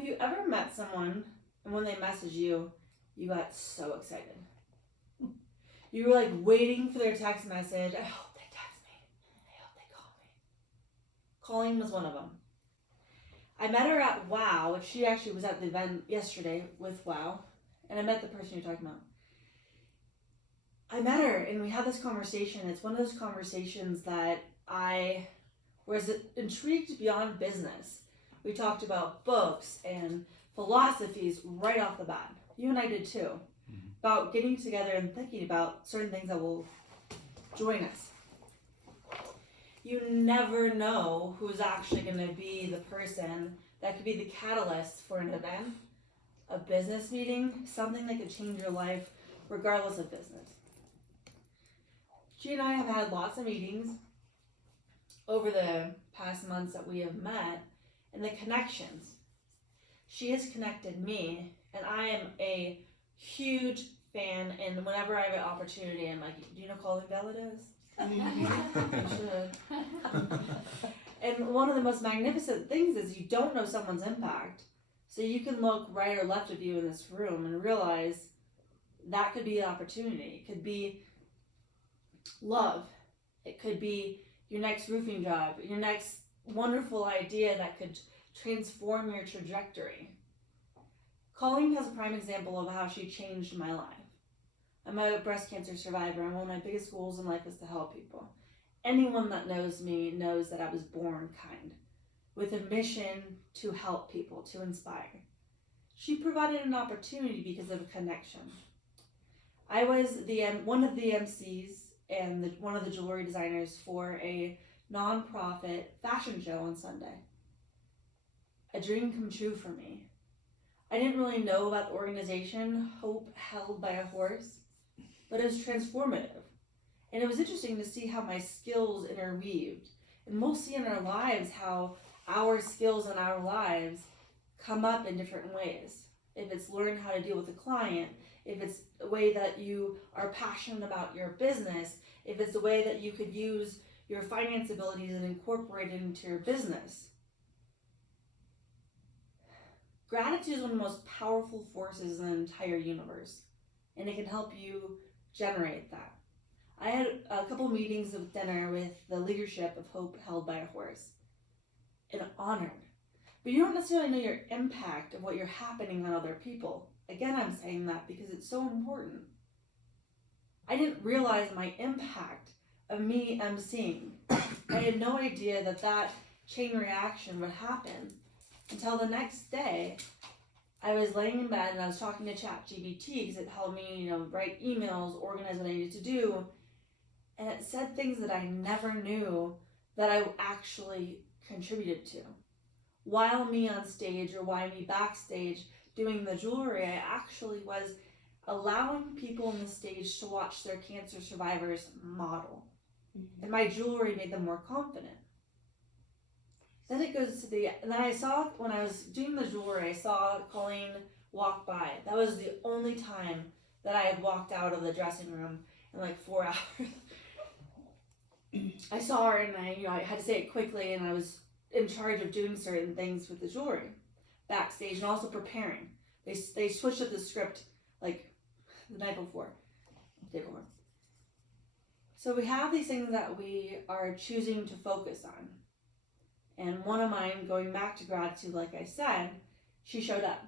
Have you ever met someone and when they message you, you got so excited? You were like waiting for their text message. I hope they text me. I hope they call me. Calling was one of them. I met her at WOW. She actually was at the event yesterday with WOW. And I met the person you're talking about. I met her and we had this conversation. It's one of those conversations that I was intrigued beyond business. We talked about books and philosophies right off the bat. You and I did too. About getting together and thinking about certain things that will join us. You never know who's actually going to be the person that could be the catalyst for an event, a business meeting, something that could change your life regardless of business. She and I have had lots of meetings over the past months that we have met, and the connections. She has connected me, and I am a huge fan, and whenever I have an opportunity, I'm like, do you know Calling Bell it is? You should. And one of the most magnificent things is you don't know someone's impact. So you can look right or left of you in this room and realize that could be an opportunity. It could be love. It could be your next roofing job, your next wonderful idea that could transform your trajectory. Colleen has a prime example of how she changed my life. I'm a breast cancer survivor, and one of my biggest goals in life is to help people. Anyone that knows me knows that I was born kind, with a mission to help people, to inspire. She provided an opportunity because of a connection. I was one of the MCs and one of the jewelry designers for a nonprofit fashion show on Sunday. A dream come true for me. I didn't really know about the organization, Hope Held by a Horse, but it was transformative. And it was interesting to see how my skills interweaved. And we'll see in our lives how our skills in our lives come up in different ways. If it's learn how to deal with a client, if it's a way that you are passionate about your business, if it's a way that you could use your finance abilities and incorporate it into your business. Gratitude is one of the most powerful forces in the entire universe, and it can help you generate that. I had a couple meetings of dinner with the leadership of Hope Held by a Horse, and honored. But you don't necessarily know your impact of what you're happening on other people. Again, I'm saying that because it's so important. I didn't realize my impact of me emceeing. I had no idea that chain reaction would happen until the next day. I was laying in bed and I was talking to ChatGPT because it helped me, write emails, organize what I needed to do. And it said things that I never knew that I actually contributed to. While me on stage or while me backstage doing the jewelry, I actually was allowing people on the stage to watch their cancer survivors model. Mm-hmm. And my jewelry made them more confident. Then it goes to and then I saw, when I was doing the jewelry, I saw Colleen walk by. That was the only time that I had walked out of the dressing room in like 4 hours. I saw her and I had to say it quickly, and I was in charge of doing certain things with the jewelry backstage and also preparing. They switched up the script like the day before. So we have these things that we are choosing to focus on. And one of mine, going back to gratitude, like I said, she showed up.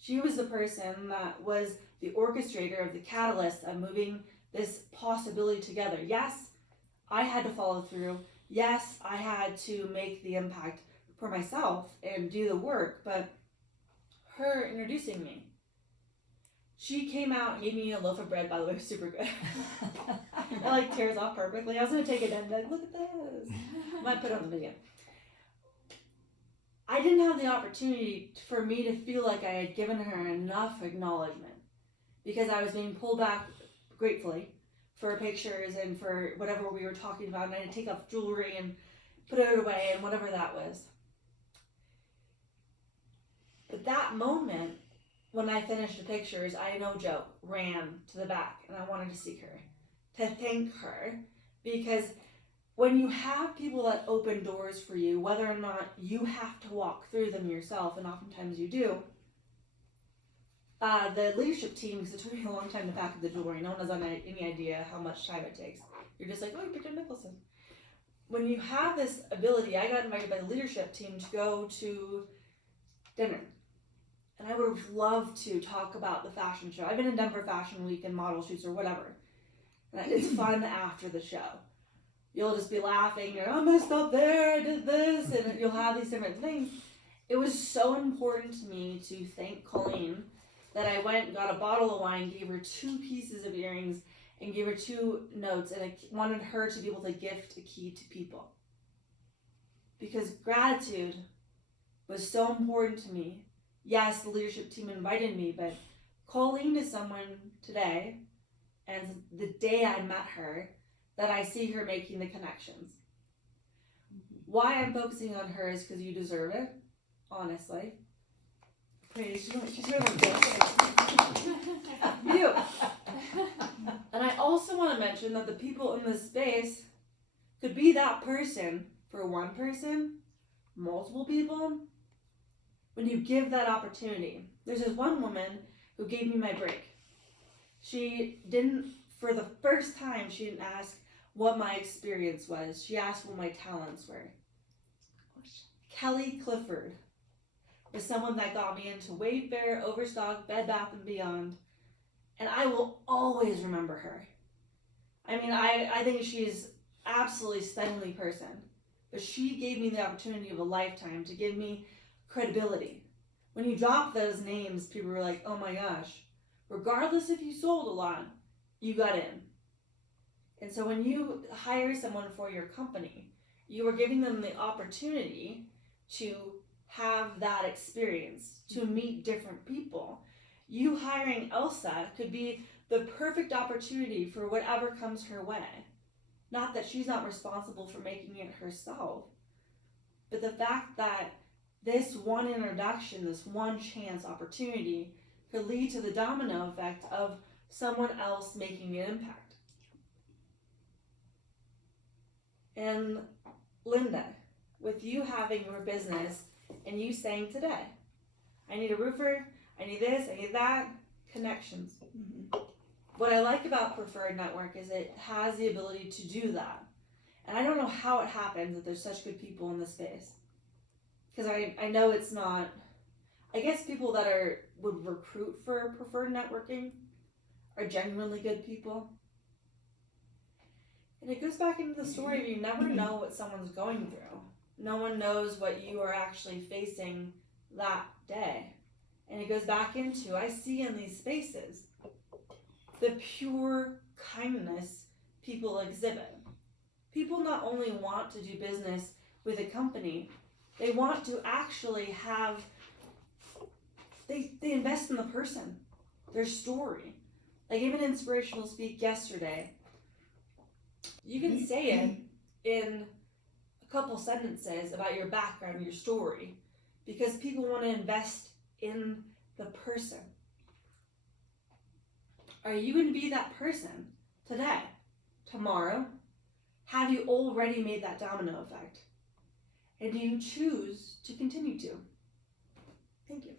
She was the person that was the orchestrator of the catalyst of moving this possibility together. Yes, I had to follow through. Yes, I had to make the impact for myself and do the work, but her introducing me. She came out and gave me a loaf of bread, by the way, super good. It tears off perfectly. I was going to take it and be like, look at this. I might put it on the video. I didn't have the opportunity for me to feel like I had given her enough acknowledgement because I was being pulled back gratefully for pictures and for whatever we were talking about, and I had to take off jewelry and put it away and whatever that was. But that moment, when I finished the pictures, I, no joke, ran to the back and I wanted to see her, to thank her, because when you have people that open doors for you, whether or not you have to walk through them yourself, and oftentimes you do, the leadership team, because it took me a long time to pack up the jewelry, no one has any idea how much time it takes. You're just like, oh, you picked up Nicholson. When you have this ability, I got invited by the leadership team to go to dinner. And I would have loved to talk about the fashion show. I've been in Denver Fashion Week and model shoots or whatever. And it's fun after the show. You'll just be laughing, I messed up there, I did this, and you'll have these different things. It was so important to me to thank Colleen that I went and got a bottle of wine, gave her 2 pieces of earrings, and gave her 2 notes, and I wanted her to be able to gift a key to people. Because gratitude was so important to me. Yes, the leadership team invited me, but Colleen is someone today, and the day I met her, that I see her making the connections. Why I'm focusing on her is because you deserve it, honestly. Praise, she's sort of you. And I also want to mention that the people in this space could be that person for one person, multiple people, when you give that opportunity. There's this one woman who gave me my break. She didn't, for the first time, she didn't ask what my experience was. She asked what my talents were. Kelly Clifford was someone that got me into Wayfair, Overstock, Bed Bath & Beyond, and I will always remember her. I mean, I think she's absolutely stunningly person, but she gave me the opportunity of a lifetime to give me credibility. When you drop those names, people were like, oh my gosh, regardless if you sold a lot, you got in. And so when you hire someone for your company, you are giving them the opportunity to have that experience, to meet different people. You hiring Elsa could be the perfect opportunity for whatever comes her way. Not that she's not responsible for making it herself, but the fact that this one introduction, this one chance opportunity could lead to the domino effect of someone else making an impact. And Linda, with you having your business and you saying today, I need a roofer, I need this, I need that, connections. Mm-hmm. What I like about Preferred Network is it has the ability to do that. And I don't know how it happens that there's such good people in this space. Because I know it's not, I guess people that would recruit for Preferred Networking are genuinely good people. And it goes back into the story of you never know what someone's going through. No one knows what you are actually facing that day. And it goes back into, I see in these spaces, the pure kindness people exhibit. People not only want to do business with a company, they want to actually have, they invest in the person, their story. I gave an inspirational speak yesterday. You can say it in a couple sentences about your background, your story, because people want to invest in the person. Are you going to be that person today, tomorrow? Have you already made that domino effect? And do you choose to continue to? Thank you.